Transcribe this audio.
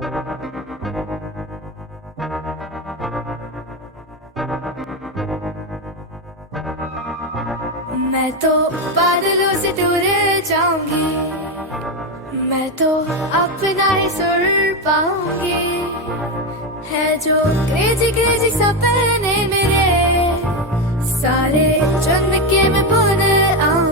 मैं तो बादलों से दूर जाऊंगी, मैं तो अपना ही सुर पाऊंगी। है जो क्रेजी क्रेजी सपने मेरे, सारे चुन के मैं भूल आऊंगी।